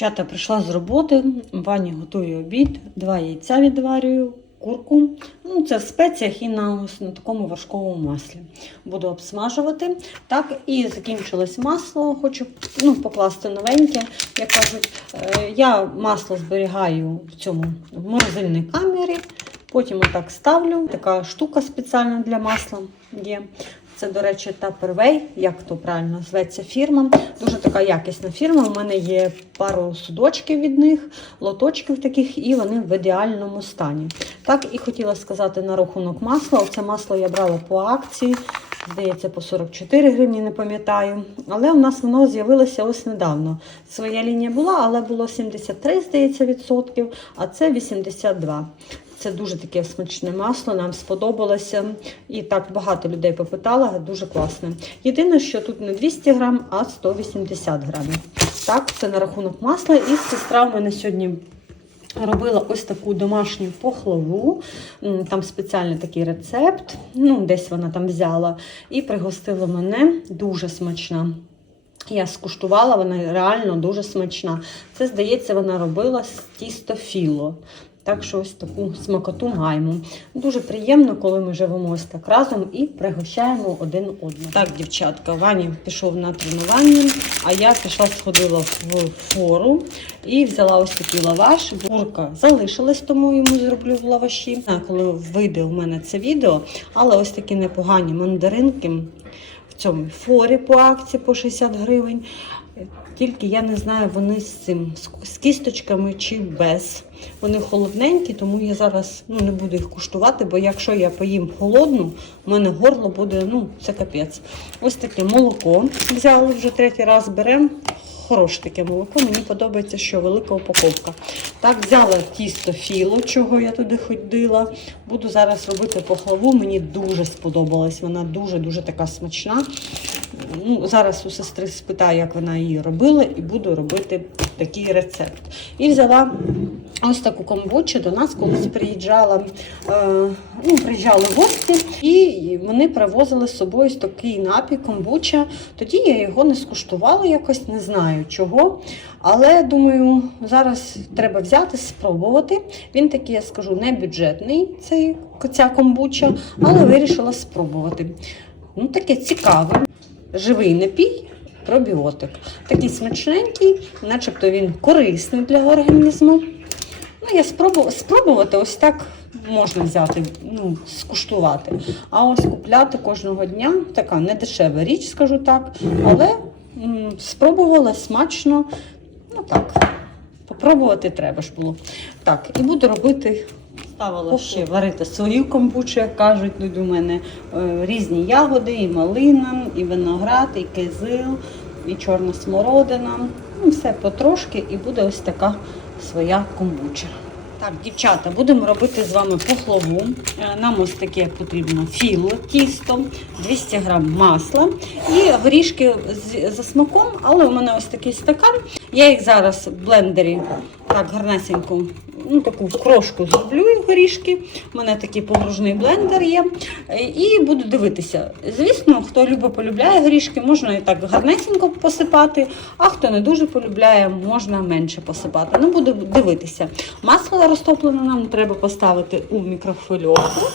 Дівчата прийшла з роботи, Вані готує обід, два яйця відварюю, курку. Ну, це в спеціях і на, на такому важкому маслі. Буду обсмажувати. Так, і закінчилось масло, хочу ну, покласти новеньке. Як кажуть, Е, я масло зберігаю в цьому в морозильній камері. Потім отак ставлю. Така штука спеціальна для масла є. Це, до речі, Tupperware, як то правильно зветься фірма. Дуже така якісна фірма. У мене є пару судочків від них, лоточків таких, і вони в ідеальному стані. Так, і хотіла сказати на рахунок масла. Оце масло я брала по акції. Здається, по 44 гривні, не пам'ятаю. Але у нас воно з'явилося ось недавно. Своя лінія була, але було 73, здається, відсотків, а це 82. Це дуже таке смачне масло, нам сподобалося. І так багато людей попитало, дуже класне. Єдине, що тут не 200 грам, а 180 грамів. Так, це на рахунок масла. І сестра в мене сьогодні робила ось таку домашню похлаву. Там спеціальний такий рецепт. Ну, десь вона там взяла і пригостила мене. Дуже смачна. Я скуштувала, вона реально дуже смачна. Це, здається, вона робила з тісто філо. Так що ось таку смакоту маємо. Дуже приємно, коли ми живемо ось так разом і пригощаємо один одного. Так, дівчатка, Ваня пішов на тренування, а я пішла сходила в фору і взяла ось такий лаваш. Бурка залишилась, тому йому зроблю в лаваші. Коли вийде у мене це відео, але ось такі непогані мандаринки в цьому форі по акції по 60 гривень. Тільки я не знаю, вони з цим з- кісточками чи без. Вони холодненькі, тому я зараз ну, не буду їх куштувати, бо якщо я поїм холодну, у мене горло буде, ну, це капець. Ось таке молоко взяли вже третій раз беремо. Хороше таке молоко, мені подобається, що велика упаковка. Так, взяла тісто філо, чого я туди ходила. Буду зараз робити похлаву. Мені дуже сподобалась. Вона дуже-дуже така смачна. Ну, зараз у сестри спитаю, як вона її робила, і буду робити такий рецепт. І взяла ось таку комбучу до нас, колись приїжджала, е, ну, приїжджали гості, і вони привозили з собою такий напій комбуча. Тоді я його не скуштувала якось, не знаю чого. Але думаю, зараз треба взяти, спробувати. Він такий, я скажу, не бюджетний, цей, ця комбуча, але вирішила спробувати. Ну, таке цікаве. Живий напій, пробіотик. Такий смачненький, начебто він корисний для організму. Ну, я спробу, спробувати ось так можна взяти, ну, скуштувати. А ось купляти кожного дня така не дешева річ, скажу так. Але м, спробувала смачно. Ну так, попробувати треба ж було. Так, і буду робити. Ставила ще варити свою комбучу, як кажуть, тут у мене е, різні ягоди, і малина, і виноград, і кизил, і чорна смородина. Ну, все потрошки, і буде ось така своя комбуча. Так, дівчата, будемо робити з вами пахлаву. Е, Нам ось таке потрібно філо, тісто, 200 грам масла і горішки за смаком, але у мене ось такий стакан. Я їх зараз в блендері так гарнесенько, ну таку крошку зроблю горішки. У мене такий погружний блендер є. І буду дивитися. Звісно, хто любить полюбляє горішки, можна і так гарнесенько посипати, а хто не дуже полюбляє, можна менше посипати. Ну, буду дивитися. Масло розтоплене нам треба поставити у мікрохвильовку,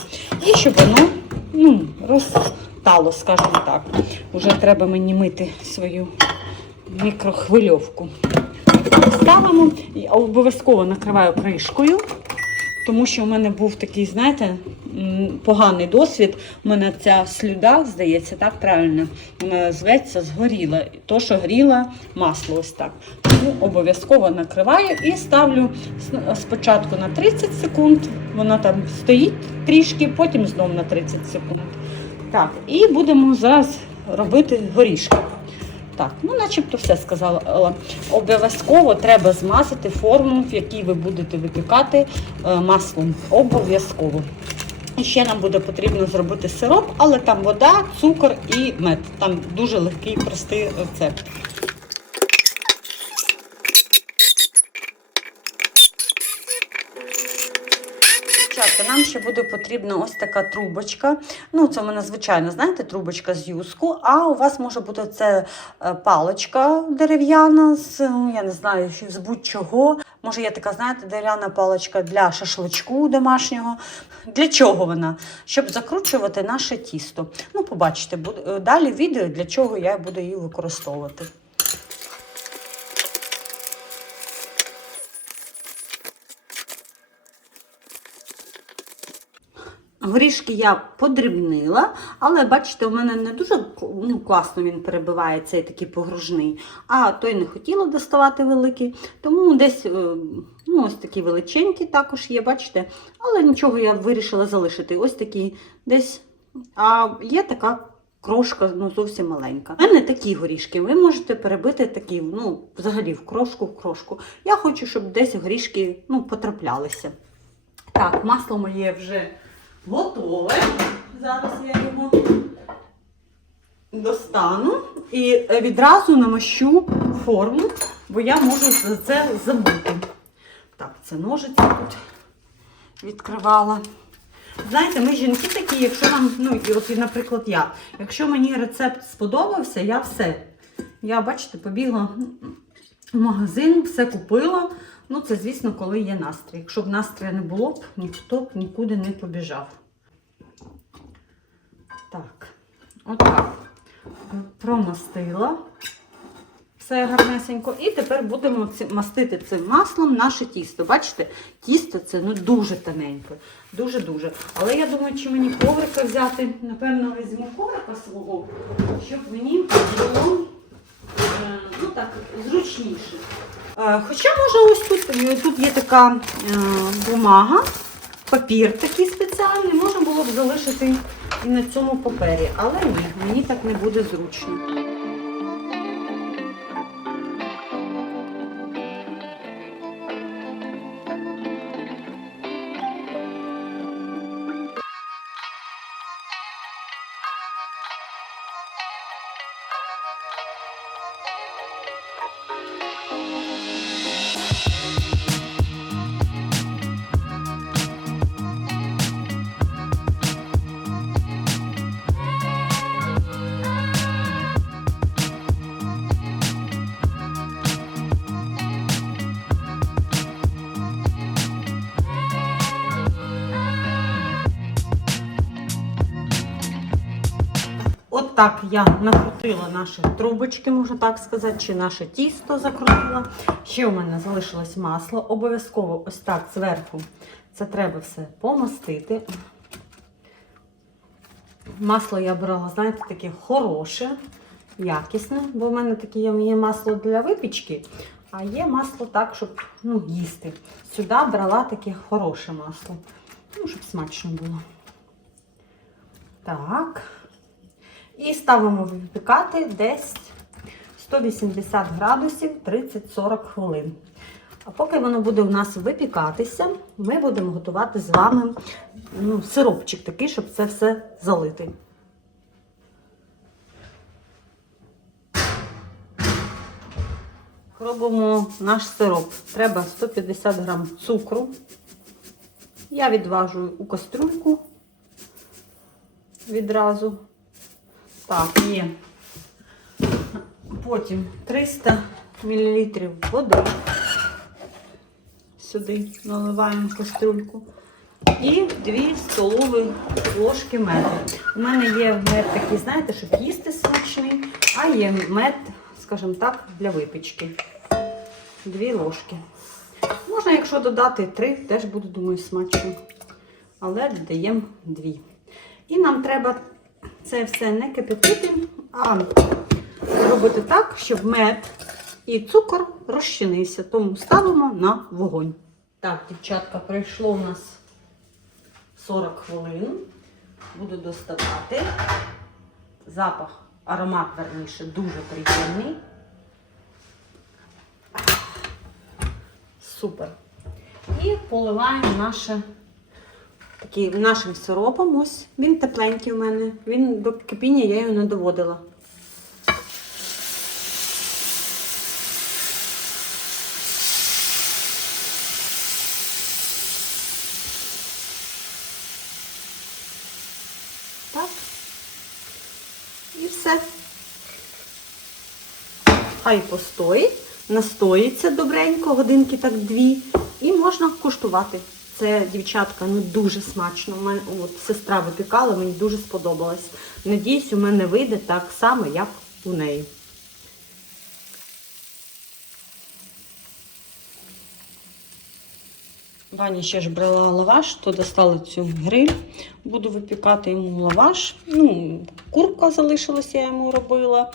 і щоб воно ну, розтало, скажімо так. Уже треба мені мити свою мікрохвильовку. Ставимо і обов'язково накриваю кришкою, тому що в мене був такий, знаєте, поганий досвід. У мене ця слюда, здається, так правильно зветься, згоріла. То, що гріла масло ось так. Тому обов'язково накриваю і ставлю спочатку на 30 секунд. Вона там стоїть трішки, потім знов на 30 секунд. Так, і будемо зараз робити горішки. Так, ну начебто все сказала. Обов'язково треба змазати форму, в якій ви будете випікати е, маслом. Обов'язково. І ще нам буде потрібно зробити сироп, але там вода, цукор і мед. Там дуже легкий, простий рецепт. Дівчатка, нам ще буде потрібна ось така трубочка. Ну, це в мене звичайно, знаєте, трубочка з юску, а у вас може бути це е, паличка дерев'яна з, ну, я не знаю, з будь-чого. Може, є така, знаєте, дерев'яна паличка для шашличку домашнього. Для чого вона? Щоб закручувати наше тісто. Ну, побачите, е, далі відео, для чого я буду її використовувати. Горішки я подрібнила, але бачите, у мене не дуже ну, класно він перебиває цей такий погружний. А той не хотіла доставати великий, тому десь е, ну, ось такі величенькі також є, бачите. Але нічого я вирішила залишити. Ось такі десь. А є така крошка, ну зовсім маленька. У мене такі горішки. Ви можете перебити такі, ну, взагалі в крошку, в крошку. Я хочу, щоб десь горішки ну, потраплялися. Так, масло моє вже готове. Зараз я його достану і відразу намащу форму, бо я можу це забути. Так, це ножиці тут відкривала. Знаєте, ми жінки такі, якщо нам, ну, і от, наприклад, я, якщо мені рецепт сподобався, я все. Я, бачите, побігла в магазин, все купила. Ну, це, звісно, коли є настрій. Якщо б настрою не було б, ніхто б нікуди не побіжав. Так, отак. Промастила все гарнесенько. І тепер будемо мастити цим маслом наше тісто. Бачите, тісто це ну, дуже тоненьке. Дуже-дуже. Але я думаю, чи мені коврика взяти. Напевно, візьму коврика свого, щоб мені було так, зручніше. Е, Хоча, може, ось тут, е, тут є така е, бумага, папір такий спеціальний, можна було б залишити і на цьому папері. Але ні, мені так не буде зручно. Так я накрутила наші трубочки, можна так сказати, чи наше тісто закрутила. Ще у мене залишилось масло. Обов'язково ось так зверху це треба все помастити. Масло я брала, знаєте, таке хороше, якісне, бо в мене таке є, масло для випічки, а є масло так, щоб ну, їсти. Сюди брала таке хороше масло, ну, щоб смачно було. Так. І ставимо випікати десь 180 градусів 30-40 хвилин. А поки воно буде у нас випікатися, ми будемо готувати з вами ну, сиропчик такий, щоб це все залити. Робимо наш сироп. Треба 150 грам цукру. Я відважую у кастрюльку відразу. Так, є. Потім 300 мл води. Сюди наливаємо кастрюльку. І 2 столові ложки меду. У мене є мед такий, знаєте, щоб їсти смачний, а є мед, скажімо так, для випічки. Дві ложки. Можна, якщо додати три, теж буде, думаю, смачно. Але додаємо дві. І нам треба це все не кипятити, а зробити так, щоб мед і цукор розчинився. Тому ставимо на вогонь. Так, дівчатка, пройшло у нас 40 хвилин. Буду доставати. Запах, аромат, верніше, дуже приємний. Супер. І поливаємо наше такий, нашим сиропом. Ось він тепленький у мене. Він до кипіння я його не доводила. Так. І все. Хай постоїть, настоїться добренько, годинки так дві, і можна куштувати. Це, дівчатка, ну дуже смачно. У мене, от, сестра випікала, мені дуже сподобалось. Надіюсь, у мене вийде так само, як у неї. Ваня ще ж брала лаваш, то достала цю гриль. Буду випікати йому лаваш. Ну, курка залишилася, я йому робила.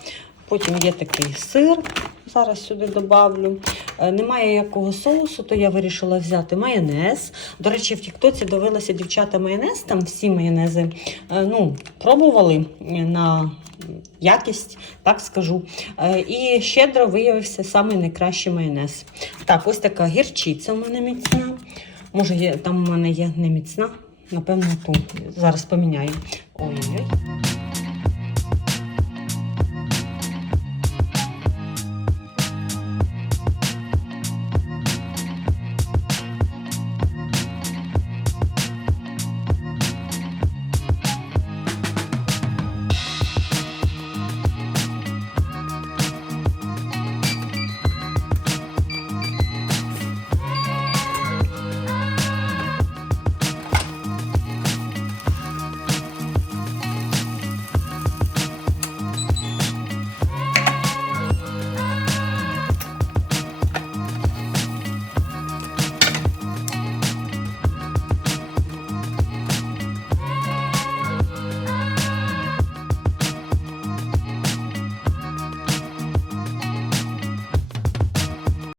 Потім є такий сир. Зараз сюди добавлю. Е, Немає якого соусу, то я вирішила взяти майонез. До речі, в Тіктоці дивилася дівчата майонез, там всі майонези е, ну, пробували на якість, так скажу. Е, І щедро виявився самий найкращий майонез. Так, ось така гірчиця у мене міцна. Може, є, там у мене є не міцна. Напевно, тут. Зараз поміняю. Ой-ой.